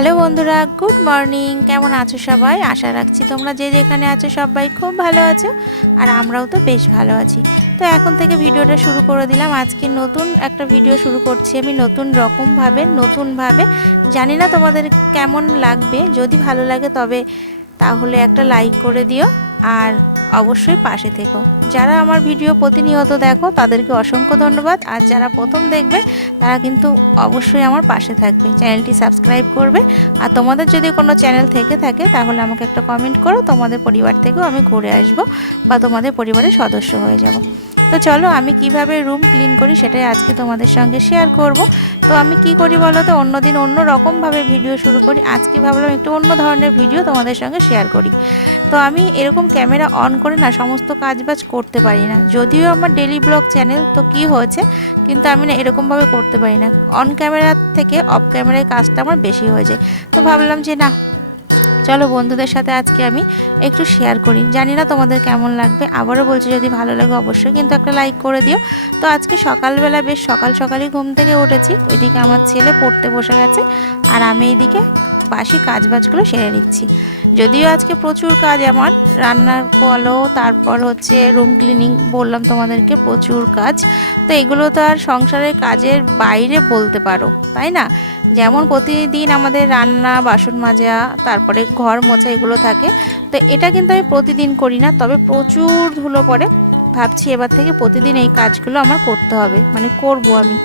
Hello বন্ধুরা, good morning. কেমন আছো সবাই? আশা রাখছি তোমরা যে যেখানে আছো সবাই খুব ভালো আছো, আর আমরাও তো বেশ ভালো আছি। তো এখন থেকে ভিডিওটা শুরু করে দিলাম। আজকে নতুন একটা ভিডিও শুরু করছি আমি নতুন রকমভাবে, নতুনভাবে। জানি না তোমাদের কেমন লাগবে। যদি ভালো লাগে তবে তাহলে একটা লাইক করে দিও। আর অবশ্যই পাশে থেকো। যারা আমার ভিডিও প্রতিনিয়ত দেখো, তাদেরকে অসংখ্য ধন্যবাদ। আর যারা প্রথম দেখবে, তারা কিন্তু অবশ্যই আমার পাশে থাকবে। চ্যানেলটি সাবস্ক্রাইব করবে। আর তোমাদের যদি কোনো চ্যানেল থেকে থাকে, তাহলে আমাকে একটা কমেন্ট করো। তোমাদের পরিবার থেকেও আমি ঘুরে আসব বা তোমাদের পরিবারের সদস্য হয়ে যাব। তো চলো আমি কীভাবে রুম ক্লিন করি সেটাই আজকে তোমাদের সঙ্গে শেয়ার করব। তো আমি কি করি বলো তো? অন্যদিন অন্য রকমভাবে ভিডিও শুরু করি। আজকে ভাবলাম একটু অন্য ধরনের ভিডিও তোমাদের সঙ্গে শেয়ার করি। তো আমি এরকম ক্যামেরা অন করে না সমস্ত কাজবাজ করতে পারি না। যদিও আমার ডেলি ব্লগ চ্যানেল তো কি হয়েছে, কিন্তু আমি না এরকমভাবে করতে পারি না। অন ক্যামেরা থেকে অফ ক্যামেরায় কাজটা আমার বেশি হয়ে যায়। তো ভাবলাম যে না চলো বন্ধুদের সাথে আজকে আমি একটু শেয়ার করি। জানি না তোমাদের কেমন লাগবে, আবারও বলছি যদি ভালো লাগে অবশ্যই কিন্তু একটা লাইক করে দিও। তো আজকে সকালবেলা বেশ সকাল সকালই ঘুম থেকে উঠেছি, ওইদিকে আমার ছেলে পড়তে বসে গেছে, আর আমি এইদিকে বাসি কাজবাজগুলো সেরে নিচ্ছি। যদিও আজকে প্রচুর কাজ আমার রান্নার বলো তারপর হচ্ছে রুম ক্লিনিং বললাম তোমাদেরকে, প্রচুর কাজ। তো এগুলো তো আর সংসারের কাজের বাইরে বলতে পারো, তাই না? যেমন প্রতিদিন আমাদের রান্না, বাসন মাজা, তারপরে ঘর মোছা এগুলো থাকে। তো এটা কিন্তু আমি প্রতিদিন করি না, তবে প্রচুর ধুলো পড়ে। ভাবছি এবার থেকে প্রতিদিন এই কাজগুলো আমার করতে হবে মানে করব আমি।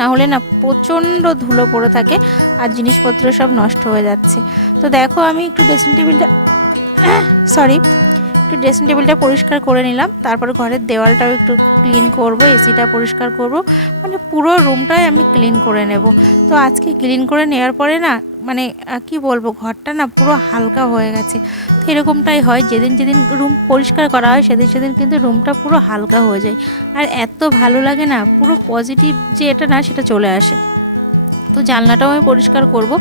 না হলে না প্রচণ্ড ধুলো পড়ে থাকে আর জিনিসপত্র সব নষ্ট হয়ে যাচ্ছে। তো দেখো আমি একটু ড্রেসিং টেবিলটা সরি একটু ড্রেসিং টেবিলটা পরিষ্কার করে নিলাম, তারপর ঘরের দেওয়ালটাও একটু ক্লিন করব এসিটা পরিষ্কার করব মানে পুরো রুমটাই আমি ক্লিন করে নেব। তো আজকে ক্লিন করে নেওয়ার পরে না মানে কি বলব, ঘরটা না পুরো হালকা হয়ে গেছে। তো এরকমটাই হয়, যেদিন যেদিন রুম পরিষ্কার করা হয়, সেদিন সেদিন কিন্তু রুমটা পুরো হালকা হয়ে যায়। আর এত ভালো লাগে না, পুরো পজিটিভ যে এটা না, সেটা চলে আসে। তো জানলাটাও আমি পরিষ্কার করব।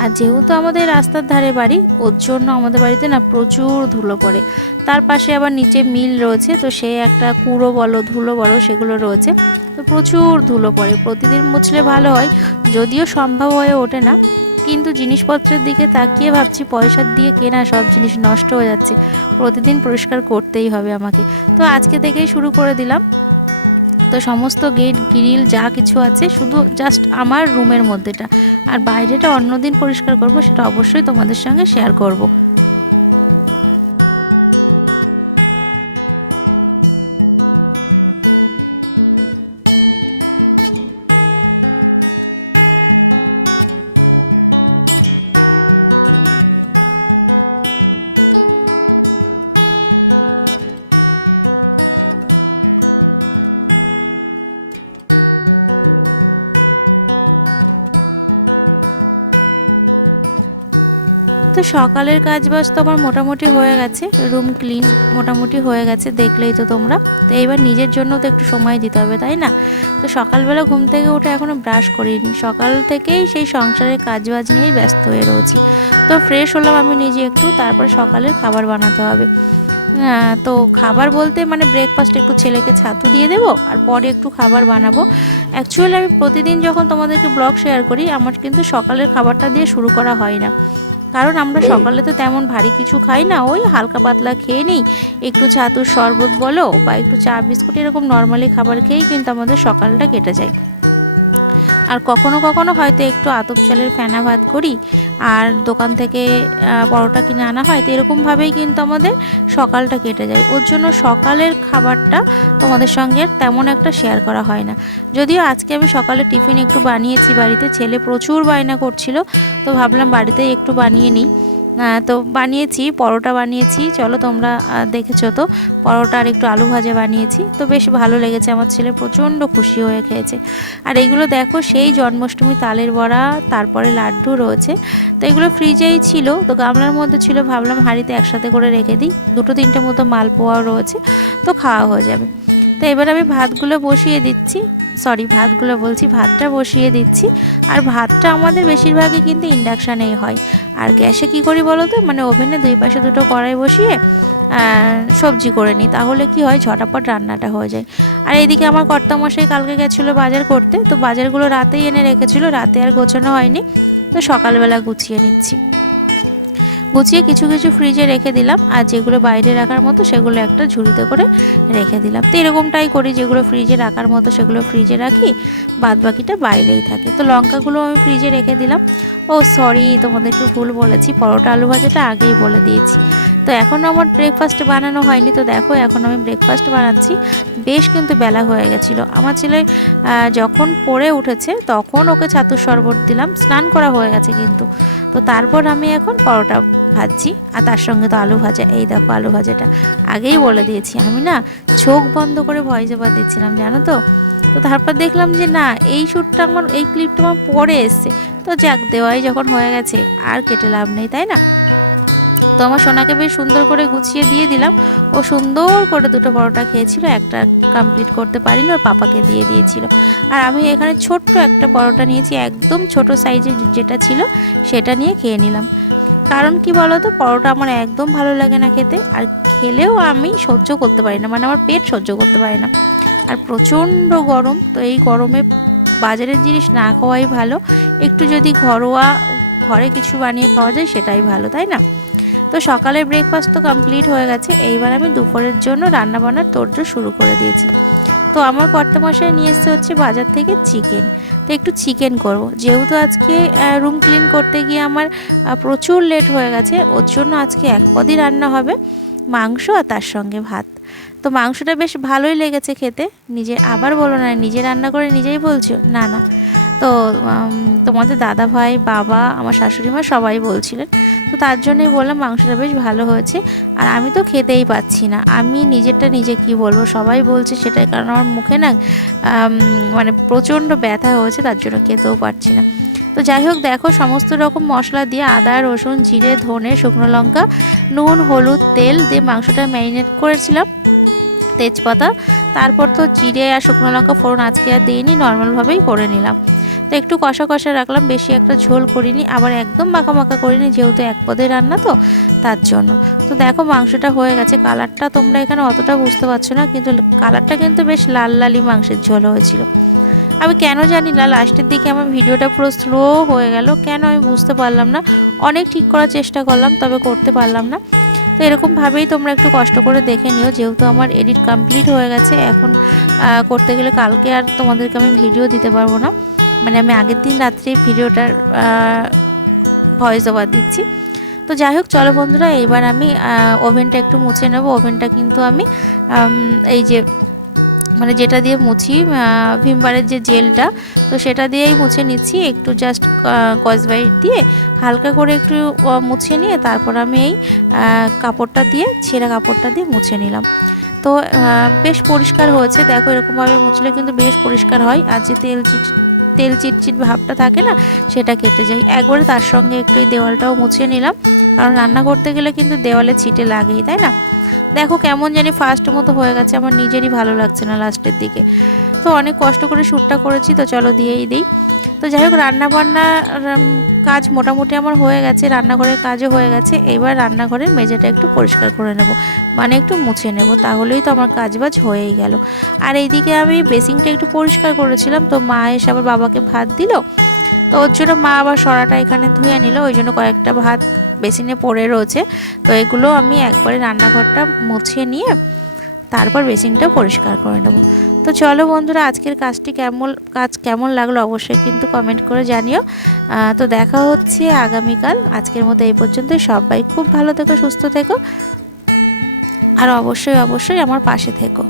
আর যেহেতু আমাদের রাস্তার ধারে বাড়ি, ওর জন্য আমাদের বাড়িতে না প্রচুর ধুলো পড়ে। তার পাশে আবার নিচে মিল রয়েছে, তো সে একটা কুড়ো বলো, ধুলো বলো, সেগুলো রয়েছে। তো প্রচুর ধুলো পড়ে, প্রতিদিন মুছলে ভালো হয়, যদিও সম্ভব হয়ে ওঠে না। কিন্তু জিনিসপত্রের দিকে তাকিয়ে ভাবছি পয়সা দিয়ে কেনা সব জিনিস নষ্ট হয়ে যাচ্ছে। প্রতিদিন পরিষ্কার করতেই হবে আমাকে। তো আজকে থেকেই শুরু করে দিলাম। তো সমস্ত গেট, গ্রিল, যা কিছু আছে, শুধু জাস্ট আমার রুমের মধ্যেটা। আর বাইরেটা অন্যদিন পরিষ্কার করব, সেটা অবশ্যই তোমাদের সঙ্গে শেয়ার করব। তো সকালের কাজ বাজ তো আমার মোটামুটি হয়ে গেছে। রুম ক্লিন মোটামুটি হয়ে গেছে, দেখলেই তো তোমরা। তো এবার নিজের জন্য তো একটু সময় দিতে হবে, তাই না? তো সকালবেলা ঘুম থেকে উঠে এখনও ব্রাশ করিনি। সকাল থেকেই সেই সংসারের কাজ বাজ নিয়েই ব্যস্ত হয়ে রয়েছি। তো ফ্রেশ হলাম আমি নিজে একটু, তারপর সকালের খাবার বানাতে হবে। তো খাবার বলতে মানে ব্রেকফাস্ট একটু ছেলেকে ছাতু দিয়ে দেবো, আর পরে একটু খাবার বানাবো। অ্যাকচুয়ালি আমি প্রতিদিন যখন তোমাদেরকে ব্লগ শেয়ার করি, আমার কিন্তু সকালের খাবারটা দিয়ে শুরু করা হয় না। কারণ আমরা সকালে তো তেমন ভারী কিছু খাই না, ওই হালকা পাতলা খেয়ে নিই। একটু ছাতুর শরবত বলো বা একটু চা, বিস্কুট, এরকম নর্মালি খাবার খেয়েই কিন্তু আমাদের সকালটা কেটে যায়। আর কখনো কখনো হয়তো একটু আতপ চালের ফেনা ভাত করি আর দোকান থেকে পরোটা কিনে আনা হয়, তো এরকমভাবেই কিন্তু আমাদের সকালটা কেটে যায়। ওর জন্য সকালের খাবারটা তোমাদের সঙ্গে তেমন একটা শেয়ার করা হয় না। যদিও আজকে আমি সকালে টিফিন একটু বানিয়েছি বাড়িতে, ছেলে প্রচুর বায়না করছিল, তো ভাবলাম বাড়িতেই একটু বানিয়ে নিই। তো বানিয়েছি, পরোটা বানিয়েছি। চলো তোমরা দেখেছ তো? পরোটা আর একটু আলু ভাজা বানিয়েছি। তো বেশ ভালো লেগেছে, আমার ছেলে প্রচণ্ড খুশি হয়ে খেয়েছে। আর এইগুলো দেখো, সেই জন্মাষ্টমী তালের বড়া, তারপরে লাড্ডু রয়েছে। তো এগুলো ফ্রিজেই ছিল, তো গামলার মধ্যে ছিল, ভাবলাম হাঁড়িতে একসাথে করে রেখে দিই। দুটো তিনটে মতো মালপোয়াও রয়েছে, তো খাওয়া হয়ে যাবে। তো এবার আমি ভাতগুলো বসিয়ে দিচ্ছি। সরি, ভাতগুলো বলছি, ভাতটা বসিয়ে দিচ্ছি। আর ভাতটা আমাদের বেশিরভাগই কিন্তু ইন্ডাকশানেই হয়। আর গ্যাসে কি করি বলো তো মানে ওভেনে দুই পাশে দুটো কড়াই বসিয়ে সবজি করে নিই। তাহলে কি হয়? ঝটাপট রান্নাটা হয়ে যায়। আর এইদিকে আমার কর্তামশাই কালকে গেছিল বাজার করতে। তো বাজারগুলো রাতেই এনে রেখেছিল। রাতে আর গোছানো হয়নি। তো সকালবেলা গুছিয়ে নিচ্ছি। গুছিয়ে কিছু কিছু ফ্রিজে রেখে দিলাম। আর যেগুলো বাইরে রাখার মতো, সেগুলো একটা ঝুড়িতে করে রেখে দিলাম। তো এরকমটাই করি, যেগুলো ফ্রিজে রাখার মতো, সেগুলো ফ্রিজে রাখি। বাদ বাকিটা বাইরেই থাকে। তো লঙ্কাগুলো আমি ফ্রিজে রেখে দিলাম। ও সরি তোমাদেরকে ভুল বলেছি। পরোটা আলু ভাজাটা আগেই বলে দিয়েছি। তো এখনও আমার ব্রেকফাস্ট বানানো হয়নি। তো দেখো, এখন আমি ব্রেকফাস্ট বানাচ্ছি। বেশ কিন্তু বেলা হয়ে গেছিল। আমার ছেলে যখন পড়ে উঠেছে, তখন ওকে ছাতুর শরবত দিলাম। স্নান করা হয়ে গেছে কিন্তু। তো তারপর আমি এখন পরোটা ভাজছি। আর তার সঙ্গে তো আলু ভাজা। এই দেখো আলু ভাজাটা। আগেই বলে দিয়েছি আমি না, চোখ বন্ধ করে ভয় জবা দিচ্ছিলাম, জানো তো? তো তারপর দেখলাম যে না, এই শ্যুটটা আমার, এই ক্লিপটা আমার পরে এসছে। তো যাক, দেওয়াই যখন হয়ে গেছে, আর কেটে লাভ নেই, তাই না? তো আমার সোনাকে বেশ সুন্দর করে গুছিয়ে দিয়ে দিলাম। ও সুন্দর করে দুটো পরোটা খেয়েছিল, একটা কমপ্লিট করতে পারিনি, ওর পাপাকে দিয়ে দিয়েছিল। আর আমি এখানে ছোট্ট একটা পরোটা নিয়েছি, একদম ছোট সাইজের যেটা ছিল, সেটা নিয়ে খেয়ে নিলাম। কারণ কি বলতো, পরোটা আমার একদম ভালো লাগে না খেতে, আর খেলেও আমি সহ্য করতে পারি না মানে আমার পেট সহ্য করতে পারে না। আর প্রচণ্ড গরম, তো এই গরমে বাজারের জিনিস না খাওয়াই ভালো। একটু যদি ঘরোয়া ঘরে কিছু বানিয়ে খাওয়া যায়, সেটাই ভালো, তাই না? তো সকালের ব্রেকফাস্ট তো কমপ্লিট হয়ে গেছে। এইবার আমি দুপুরের জন্য রান্নাবান্নার তোড়জোড় শুরু করে দিয়েছি। তো আমার কর্তামশাই নিয়ে এসছে হচ্ছে বাজার থেকে চিকেন তো একটু চিকেন করব। যেহেতু আজকে রুম ক্লিন করতে গিয়ে আমার প্রচুর লেট হয়ে গেছে, ওর জন্য আজকে এক পদই রান্না হবে মাংস আর তার সঙ্গে ভাত। তো মাংসটা বেশ ভালোই লেগেছে খেতে। নিজে আবার বলো না, নিজে রান্না করে নিজেই বলছো? না না। তো তোমাদের দাদা ভাই, বাবা, আমার শাশুড়ি মা সবাই বলছিলেন। তো তার জন্যই বললাম মাংসটা বেশ ভালো হয়েছে। আর আমি তো খেতেই পাচ্ছি না। আমি নিজেরটা নিজে কি বলব? সবাই বলছে সেটাই। কারণ আমার মুখে না মানে প্রচণ্ড ব্যথা হয়েছে, তার জন্য খেতেও পারছি না। তো যাই হোক, দেখো সমস্ত রকম মশলা দিয়ে আদা, রসুন, জিরে, ধনে, শুকনো লঙ্কা, নুন, হলুদ, তেল দিয়ে মাংসটা ম্যারিনেট করেছিলাম তেজপাতা। তারপর তো জিরে আর শুকনো লঙ্কা ফোড়ন আজকে আর দিইনি, নর্মালভাবেই করে নিলাম। তো একটু কষা কষা রাখলাম, বেশি একটা ঝোল করিনি, আবার একদম মাখা মাখা করিনি, যেহেতু এক পদে রান্না তো, তার জন্য। তো দেখো মাংসটা হয়ে গেছে, কালারটা তোমরা এখানে অতটা বুঝতে পারছ না, কিন্তু কালারটা কিন্তু বেশ লাল লালই মাংসের ঝোল হয়েছিল। আমি কেন জানি না, লাস্টের দিকে আমার ভিডিওটা পুরো স্লো হয়ে গেল, কেন আমি বুঝতে পারলাম না। অনেক ঠিক করার চেষ্টা করলাম, তবে করতে পারলাম না। তো এরকমভাবেই তোমরা একটু কষ্ট করে দেখে নিও, যেহেতু আমার এডিট কমপ্লিট হয়ে গেছে, এখন করতে গেলে কালকে আর তোমাদেরকে আমি ভিডিও দিতে পারব না। মানে আমি আগের দিন রাত্রে ভিডিওটার ভয়েস ওভার দিচ্ছি। তো যাই হোক, চলো বন্ধুরা, এবার আমি ওভেনটা একটু মুছে নেব। ওভেনটা কিন্তু আমি এই যে মানে যেটা দিয়ে মুছি ভিমবারের যে জেলটা, তো সেটা দিয়েই মুছে নিচ্ছি। একটু জাস্ট কসবাইট দিয়ে হালকা করে একটু মুছে নিয়ে তারপর আমি এই কাপড়টা দিয়ে, ছেঁড়া কাপড়টা দিয়ে মুছে নিলাম। তো বেশ পরিষ্কার হয়েছে। দেখো, এরকমভাবে মুছলে কিন্তু বেশ পরিষ্কার হয়। আর যে তেল তেল চিটচিট ভাবটা থাকে না, সেটা কেটে যায়। একবারে তার সঙ্গে একটু এই দেওয়ালটাও মুছে নিলাম। কারণ রান্না করতে গেলে কিন্তু দেওয়ালে ছিটে লাগেই, তাই না? দেখো কেমন জানি ফার্স্ট মতো হয়ে গেছে, আমার নিজেরই ভালো লাগছে না লাস্টের দিকে। তো অনেক কষ্ট করে শ্যুটটা করেছি, তো চলো দিয়েই দিই। তো যাই হোক রান্নাবান্না কাজ মোটামুটি আমার হয়ে গেছে, রান্নাঘরের কাজও হয়ে গেছে। এবার রান্নাঘরের মেঝেটা একটু পরিষ্কার করে নেব মানে একটু মুছে নেব, তাহলেই তো আমার কাজবাজ হয়েই গেল। আর এইদিকে আমি বেসিংটা একটু পরিষ্কার করেছিলাম, তো মা এসে আবার বাবাকে ভাত দিল। তো ওর জন্য মা আবার সরাটা এখানে ধুয়ে নিল, ওই জন্য কয়েকটা ভাত বেসিনে পড়ে রয়েছে। তো এগুলো আমি একবারে রান্নাঘরটা মুছিয়ে নিয়ে তারপর বেসিনটা পরিষ্কার করে নেব। তো চলো বন্ধুরা, আজকের কাজটি কেমন, কাজ কেমন লাগল অবশ্যই কিন্তু কমেন্ট করে জানিও। তো দেখা হচ্ছে আগামীকাল। আজকের মতো এই পর্যন্তই। সবাই খুব ভালো থেকো, সুস্থ থেকো। আর অবশ্যই অবশ্যই আমার পাশে থেকো।